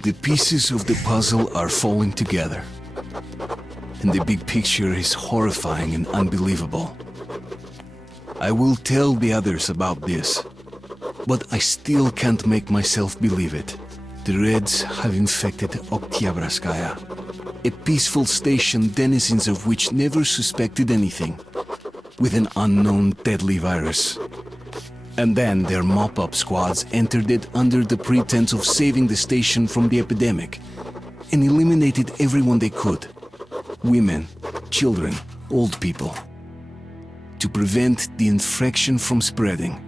The pieces of the puzzle are falling together. And the big picture is horrifying and unbelievable. I will tell the others about this, but I still can't make myself believe it. The Reds have infected Oktyabrskaya, a peaceful station denizens of which never suspected anything, with an unknown deadly virus. And then their mop-up squads entered it under the pretense of saving the station from the epidemic, and eliminated everyone they could. Women, children, old people. To prevent the infection from spreading.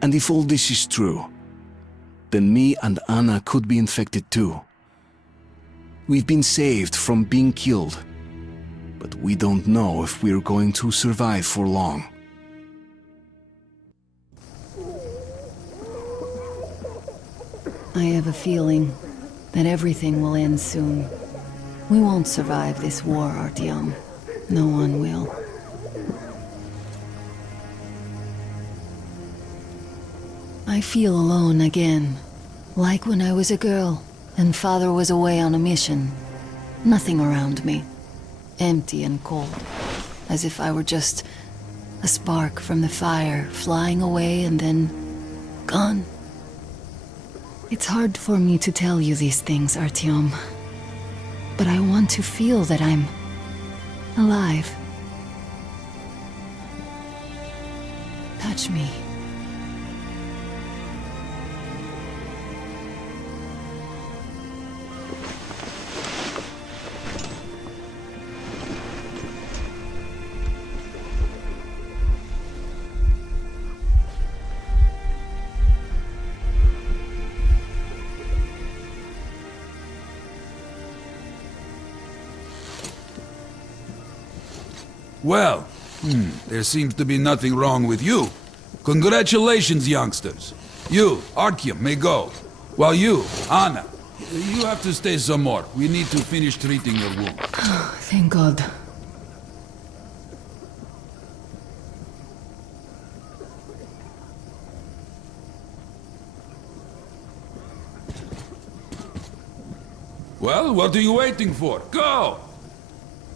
And if all this is true, then me and Anna could be infected too. We've been saved from being killed, but we don't know if we're going to survive for long. I have a feeling that everything will end soon. We won't survive this war, Artyom. No one will. I feel alone again, like when I was a girl and Father was away on a mission. Nothing around me. Empty and cold, as if I were just a spark from the fire, flying away and then gone. It's hard for me to tell you these things, Artyom. But I want to feel that I'm alive. Touch me. Well, there seems to be nothing wrong with you. Congratulations, youngsters. You, Artyom, may go. While you, Anna, you have to stay some more. We need to finish treating your wound. Thank God. Well, what are you waiting for? Go!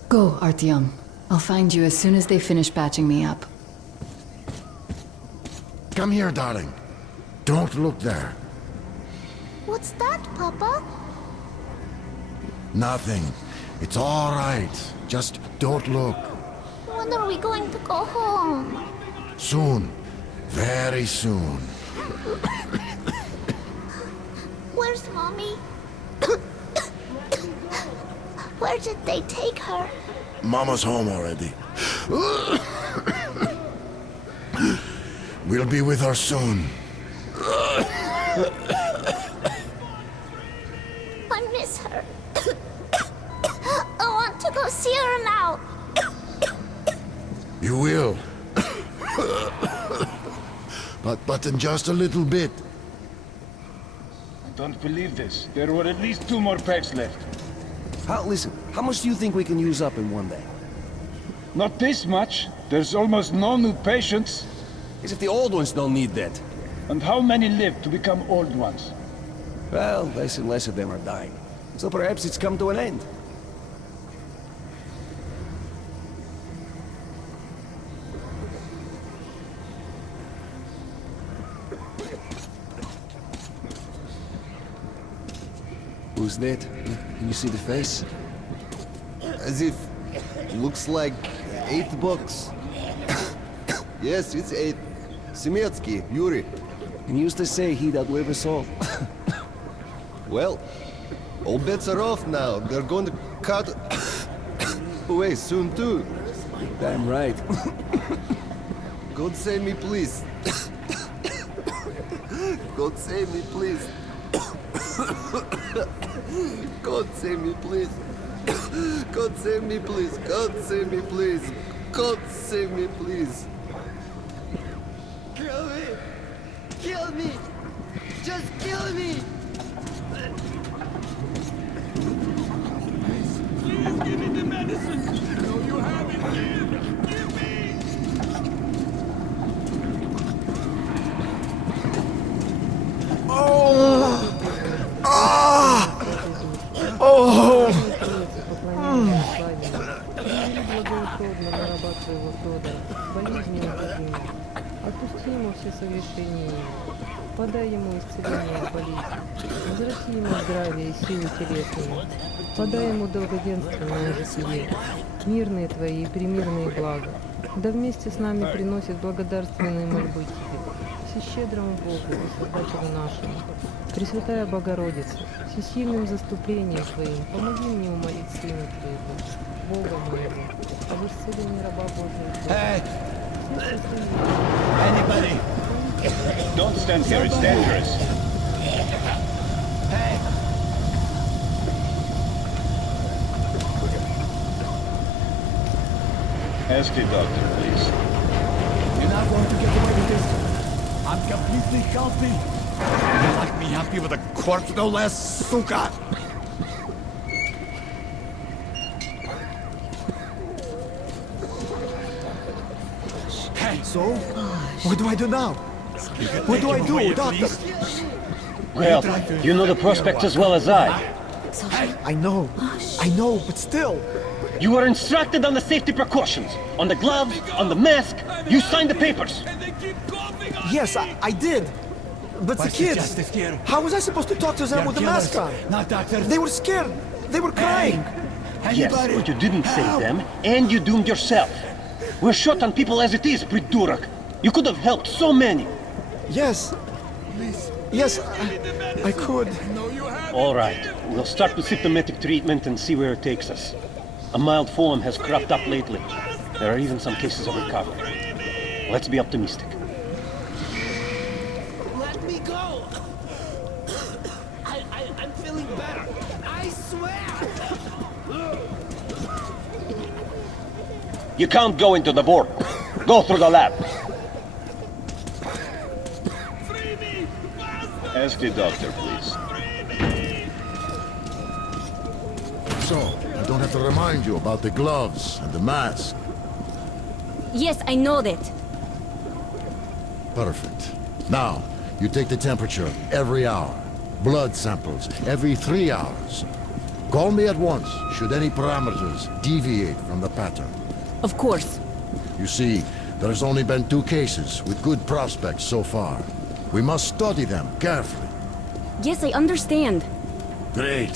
Go, Artyom. I'll find you as soon as they finish patching me up. Come here, darling. Don't look there. What's that, Papa? Nothing. It's all right. Just don't look. When are we going to go home? Soon. Very soon. Where's Mommy? Where did they take her? Mama's home already. We'll be with her soon. I miss her. I want to go see her now. You will. But in just a little bit. I don't believe this. There were at least 2 more packs left. Listen, how much do you think we can use up in one day? Not this much. There's almost no new patients. As if the old ones don't need that. And how many live to become old ones? Well, less and less of them are dying. So perhaps it's come to an end. Who's that? Can you see the face? As if... looks like 8 bucks. Yes, it's 8. Semetsky, Yuri. And used to say he that liveth all. Well, all bets are off now. They're going to cut away soon too. Damn right. God save me, please. God save me, please. God save me, please. God save me, please. God save me, please. God save me, please. Kill me! Kill me! Just kill me! Please give me the medicine! No, you have it here! Give me! Oh! своего Федора, болезни любимого. Отпусти ему все согрешения его, подай ему исцеление от болезни, возврати ему здравие и силу телесные, подай ему долгоденственное житие, мирные твои и примирные блага, да вместе с нами приносит благодарственные мольбы тебе, всещедрому Богу и Создателю нашему, Пресвятая Богородица, всесильным заступлением Твоим, помоги мне умолить Сына Твоего, Бога моего, об исцелении раба Божьего. Hey! Anybody? Don't stand here, it's dangerous. Hey! Ask the doctor, please. You're not going to get away with this. I'm completely healthy. You like me happy with a corpse, no less, suka! Hey! So? What do I do now? What do I do, doctor? Well, you know the prospects as well as I. I know, but still. You were instructed on the safety precautions. On the gloves, on the mask. You signed the papers. Yes, I did. But the kids, how was I supposed to talk to them with the mask on? They were scared. They were crying. Yes, but you didn't save them, and you doomed yourself. We're short on people as it is, Pridurak. You could have helped so many. Yes. Yes, I could. All right, we'll start with symptomatic treatment and see where it takes us. A mild form has cropped up lately. There are even some cases of recovery. Let's be optimistic. Let me go! I'm feeling better. I swear! You can't go into the Werq. Go through the lab. Ask the doctor, please. So, I don't have to remind you about the gloves and the mask. Yes, I know that. Perfect. Now, you take the temperature every hour. Blood samples every 3 hours. Call me at once should any parameters deviate from the pattern. Of course. You see, there's only been 2 cases with good prospects so far. We must study them carefully. Yes, I understand. Great.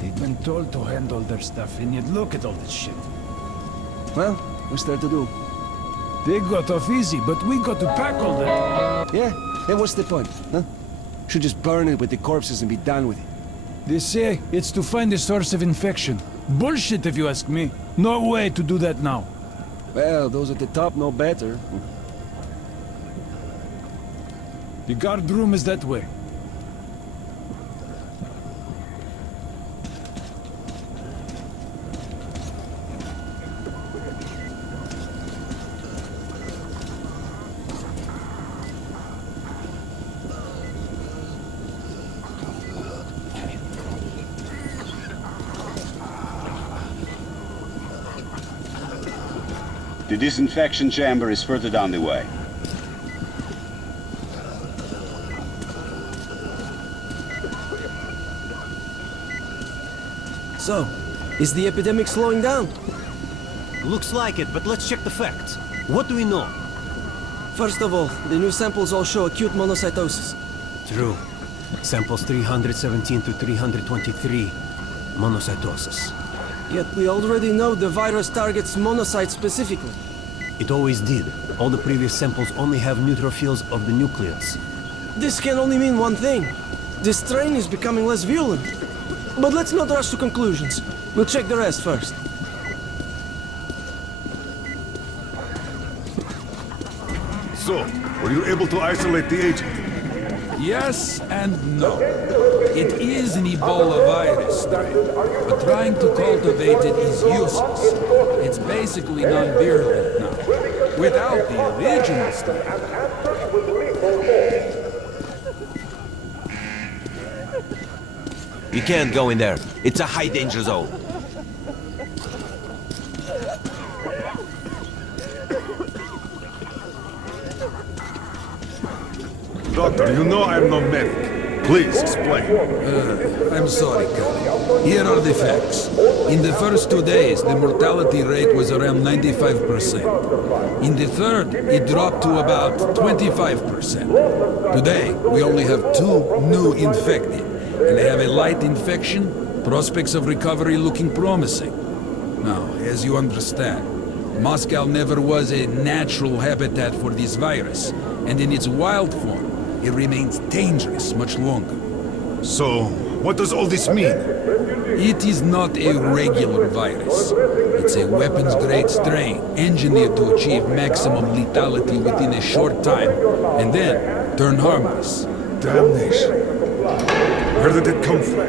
They've been told to handle their stuff, and yet look at all this shit. Well, what's there to do? They got off easy, but we got to pack all that. Yeah, and what's the point, huh? Should just burn it with the corpses and be done with it. They say it's to find the source of infection. Bullshit, if you ask me. No way to do that now. Well, those at the top know better. The guard room is that way. The disinfection chamber is further down the way. So, is the epidemic slowing down? Looks like it, but let's check the facts. What do we know? First of all, the new samples all show acute monocytosis. True. Samples 317 to 323. Monocytosis. Yet we already know the virus targets monocytes specifically. It always did. All the previous samples only have neutrophils of the nucleus. This can only mean one thing. This strain is becoming less virulent. But let's not rush to conclusions. We'll check the rest first. So, were you able to isolate the agent? Yes and no. It is an Ebola virus strain, but trying to cultivate it is useless. It's basically non-virulent now, without the original strain. You can't go in there. It's a high danger zone. Doctor, you know I'm no medic. Please explain. I'm sorry, Colonel. Here are the facts. In the first 2 days, the mortality rate was around 95%. In the third, it dropped to about 25%. Today, we only have 2 new infected, and they have a light infection, prospects of recovery looking promising. Now, as you understand, Moscow never was a natural habitat for this virus, and in its wild form, it remains dangerous much longer. So, what does all this mean? It is not a regular virus. It's a weapons-grade strain, engineered to achieve maximum lethality within a short time, and then turn harmless. Damnation. Where did it come from?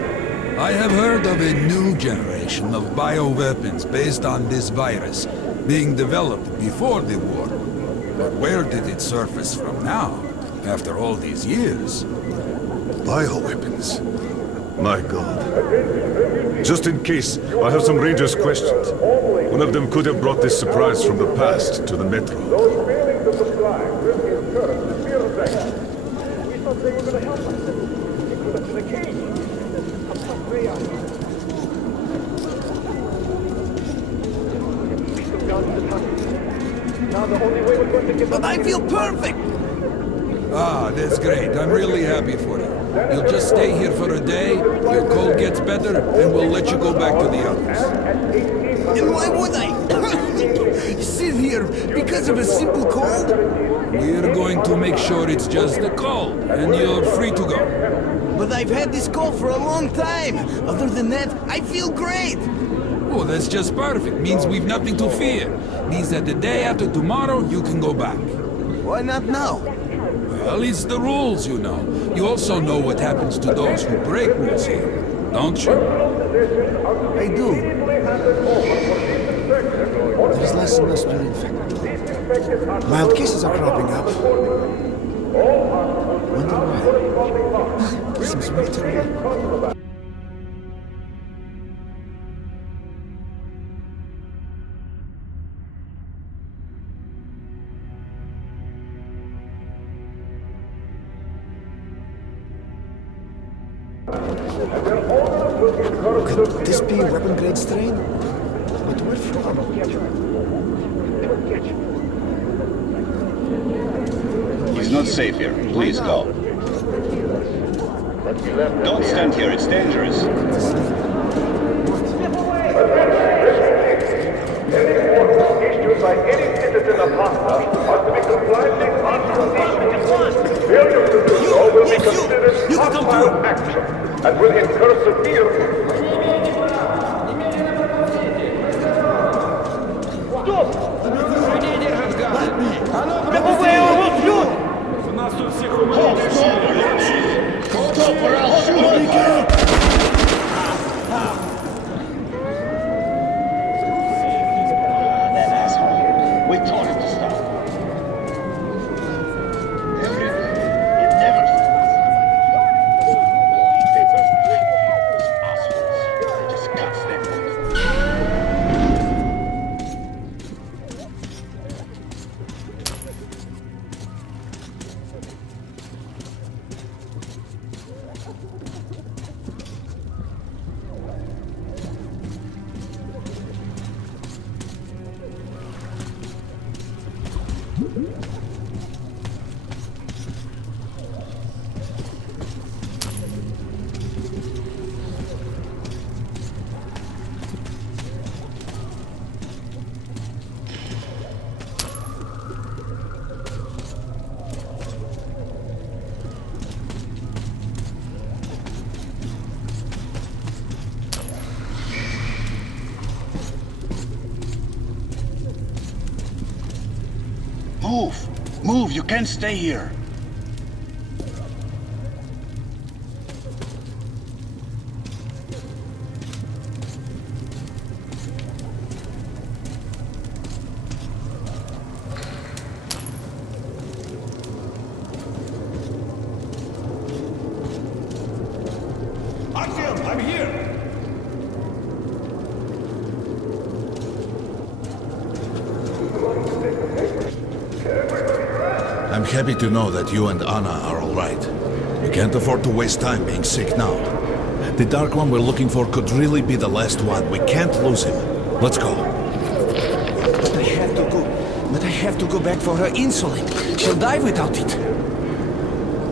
I have heard of a new generation of bioweapons based on this virus being developed before the war. But where did it surface from now, after all these years? Bioweapons. My God. Just in case, I have some Rangers' questions. One of them could have brought this surprise from the past to the Metro. But I feel perfect! Ah, that's great. I'm really happy for you. You'll just stay here for a day, your cold gets better, and we'll let you go back to the others. And why would I sit here because of a simple cold? We're going to make sure it's just a cold, and you're free to go. But I've had this cold for a long time. Other than that, I feel great. Oh, that's just perfect. Means we've nothing to fear. Means that the day after tomorrow, you can go back. Why not now? Well, it's the rules, you know. You also know what happens to those who break rules here, don't you? I do. There's less and less people infected. Mild cases are cropping up. Wonder why. Seems way too late. Could this be a weapon-grade strain? But where from? He's not safe here. Please go. Don't stand here. It's dangerous. Any order issued by any citizen of Moscow are to be complied with unconditionally. Failure to do so will be considered hostile action and will incur severe... That asshole. We told him to stop. It never assholes. Just cuts them. Move! Move! You can't stay here! I'm here! I'm happy to know that you and Anna are all right. We can't afford to waste time being sick now. The Dark One we're looking for could really be the last one. We can't lose him. Let's go. But I have to go. But I have to go back for her insulin. She'll die without it.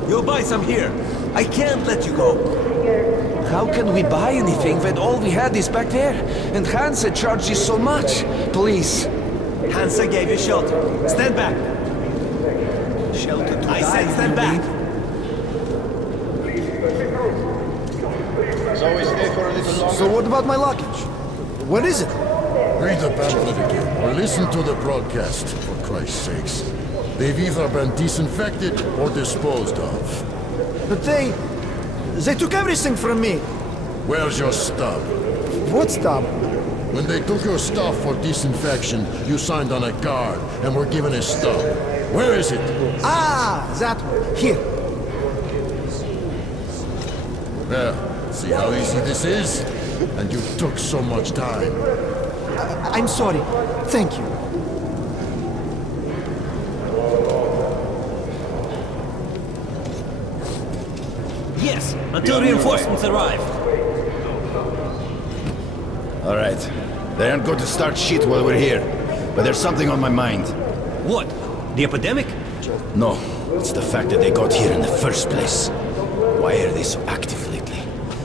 You'll buy some here. I can't let you go. How can we buy anything when all we had is back there? And Hansa charges so much. Please. Hansa gave you shelter. Stand back. Shelter to I die, said stand you back. mean? So we stay for a little longer? So what about my luggage? What is it? Read the pamphlet again, or listen to the broadcast, for Christ's sakes. They've either been disinfected or disposed of. But they took everything from me. Where's your stub? What stub? When they took your stuff for disinfection, you signed on a card and were given a stub. Where is it? Ah, that one. Here. There. See how easy this is? And you took so much time. I'm sorry. Thank you. Yes, until reinforcements arrive. All right. They aren't going to start shit while we're here. But there's something on my mind. What? The epidemic? No, it's the fact that they got here in the first place. Why are they so active lately?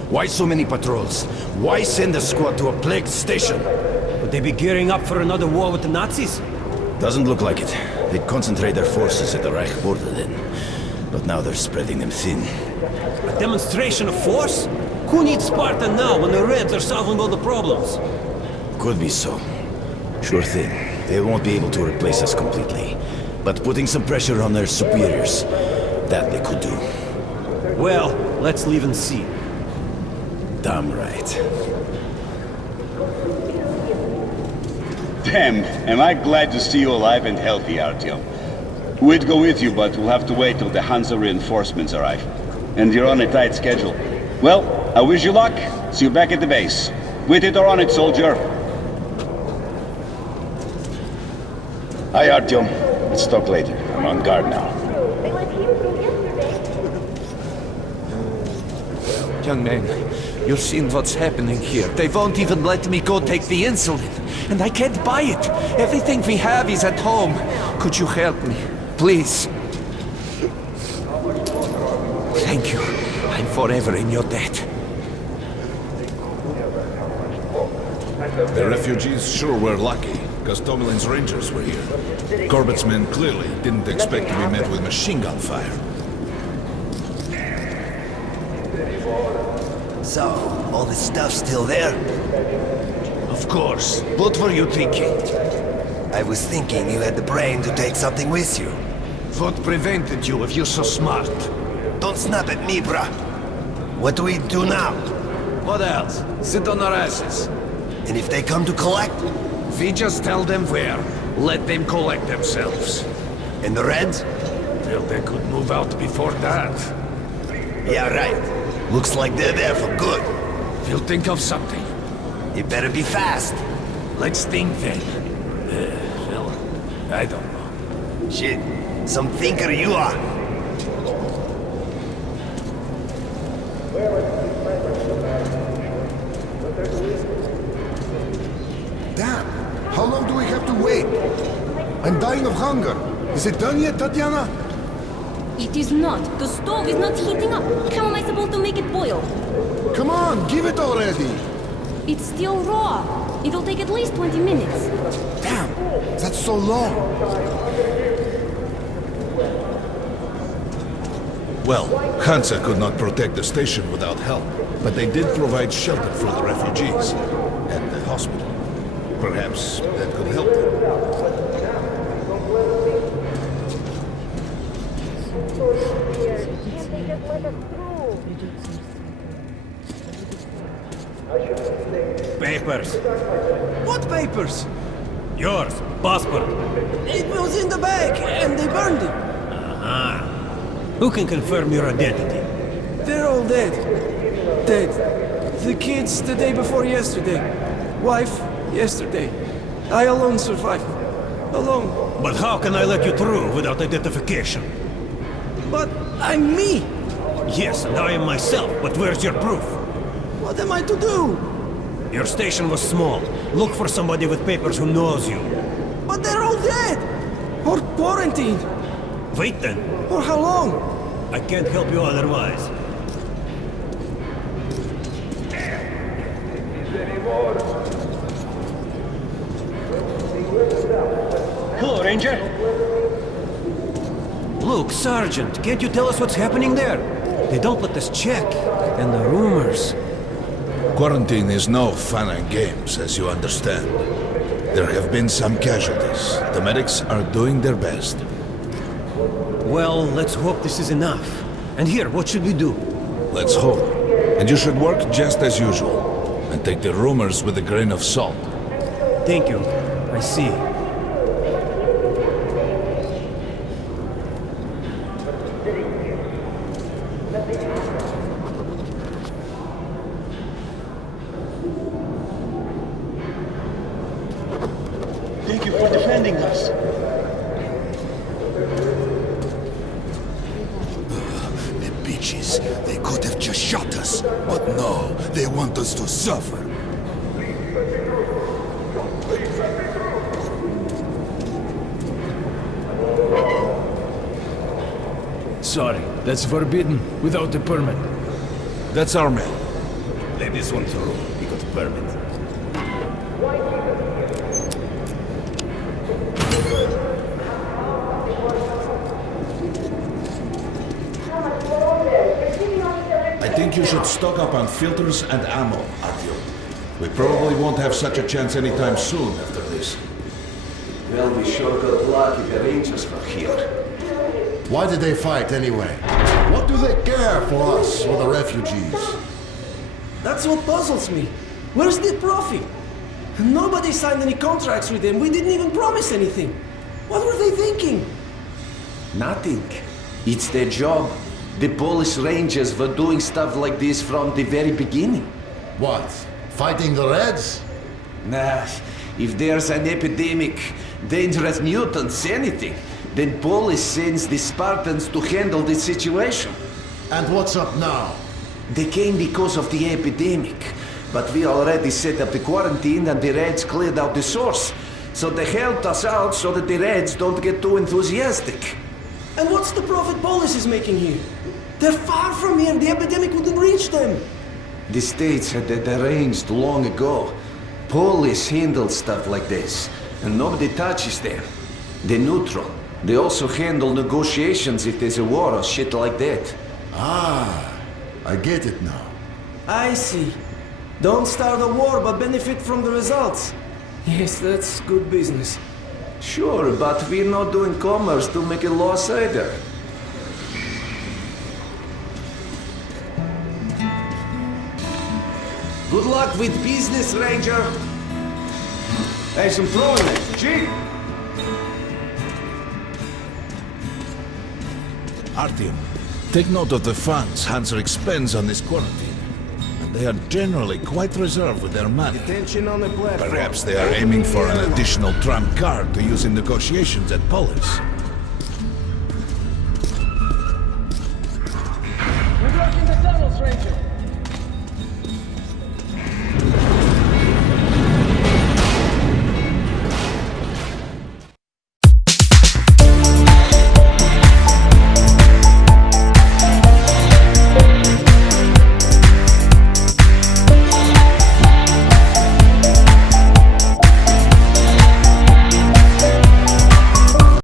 Why so many patrols? Why send a squad to a plagued station? Would they be gearing up for another war with the Nazis? Doesn't look like it. They'd concentrate their forces at the Reich border then. But now they're spreading them thin. A demonstration of force? Who needs Sparta now when the Reds are solving all the problems? Could be so. Sure thing. They won't be able to replace us completely. But putting some pressure on their superiors, that they could do. Well, let's leave and see. Damn right. Damn, am I glad to see you alive and healthy, Artyom. We'd go with you, but we'll have to wait till the Hansa reinforcements arrive. And you're on a tight schedule. Well, I wish you luck. See you back at the base. With it or on it, soldier. Hi, Artyom. Let's talk later. I'm on guard now. Young man, you've seen what's happening here. They won't even let me go take the insulin. And I can't buy it. Everything we have is at home. Could you help me? Please. Thank you. I'm forever in your debt. The refugees sure were lucky, because Tomelin's rangers were here. Corbett's men clearly didn't expect to be met with machine gun fire. So, all this stuff still there? Of course. What were you thinking? I was thinking you had the brain to take something with you. What prevented you if you're so smart? Don't snap at me, bruh. What do we do now? What else? Sit on our asses. And if they come to collect? We just tell them where. Let them collect themselves. And the Reds? Well, they could move out before that. Yeah, right. Looks like they're there for good. We'll think of something. You better be fast. Let's think then. Well, I don't know. Shit. Some thinker you are. Damn! How long do we have to wait? I'm dying of hunger. Is it done yet, Tatiana? It is not. The stove is not heating up. How am I supposed to make it boil? Come on, give it already! It's still raw. It will take at least 20 minutes. Damn! That's so long! Well, Hansa could not protect the station without help, but they did provide shelter for the refugees at the hospital. Perhaps that could help them. Papers. What papers? Yours. Passport. It was in the bag, and they burned it. Ah. Who can confirm your identity? They're all dead. Dead. The kids the day before yesterday. Wife, yesterday. I alone survived. Alone. But how can I let you through without identification? But I'm me. Yes, and I am myself, but where's your proof? What am I to do? Your station was small. Look for somebody with papers who knows you. But they're all dead! Or quarantined. Wait then. For how long? I can't help you otherwise. Hello, Ranger. Look, Sergeant, can't you tell us what's happening there? They don't let us check. And the rumors. Quarantine is no fun and games, as you understand. There have been some casualties. The medics are doing their best. Well, let's hope this is enough. And here, what should we do? Let's hope. And you should work just as usual. And take the rumors with a grain of salt. Thank you. I see. Thank you for defending us. The bitches, they could have just shot us. But no, they want us to suffer. Sorry, that's forbidden without a permit. That's our man. Let this one through. We got a permit. I think you should stock up on filters and ammo, Artyom. We probably won't have such a chance anytime soon after this. Well, we sure got lucky the Rangers were here. Why did they fight anyway? What do they care for us or the refugees? That's what puzzles me. Where's the profit? Nobody signed any contracts with them. We didn't even promise anything. What were they thinking? Nothing. It's their job. The Polish Rangers were doing stuff like this from the very beginning. What? Fighting the Reds? Nah, if there's an epidemic, dangerous mutants, anything, then Polish sends the Spartans to handle the situation. And what's up now? They came because of the epidemic, but we already set up the quarantine and the Reds cleared out the source. So they helped us out so that the Reds don't get too enthusiastic. And what's the profit Polis is making here? They're far from here. The epidemic wouldn't reach them. The States had that arranged long ago. Police handle stuff like this, and nobody touches them. They're neutral. They also handle negotiations if there's a war or shit like that. Ah, I get it now. I see. Don't start a war, but benefit from the results. Yes, that's good business. Sure, but we're not doing commerce to make a loss either. Good luck with business, Ranger. Hey, some throwing it. Gee! Artyom, take note of the funds Hanser expends on this quarantine. And they are generally quite reserved with their money. Attention on the platform. Perhaps they are aiming for an additional trump card to use in negotiations at Polis.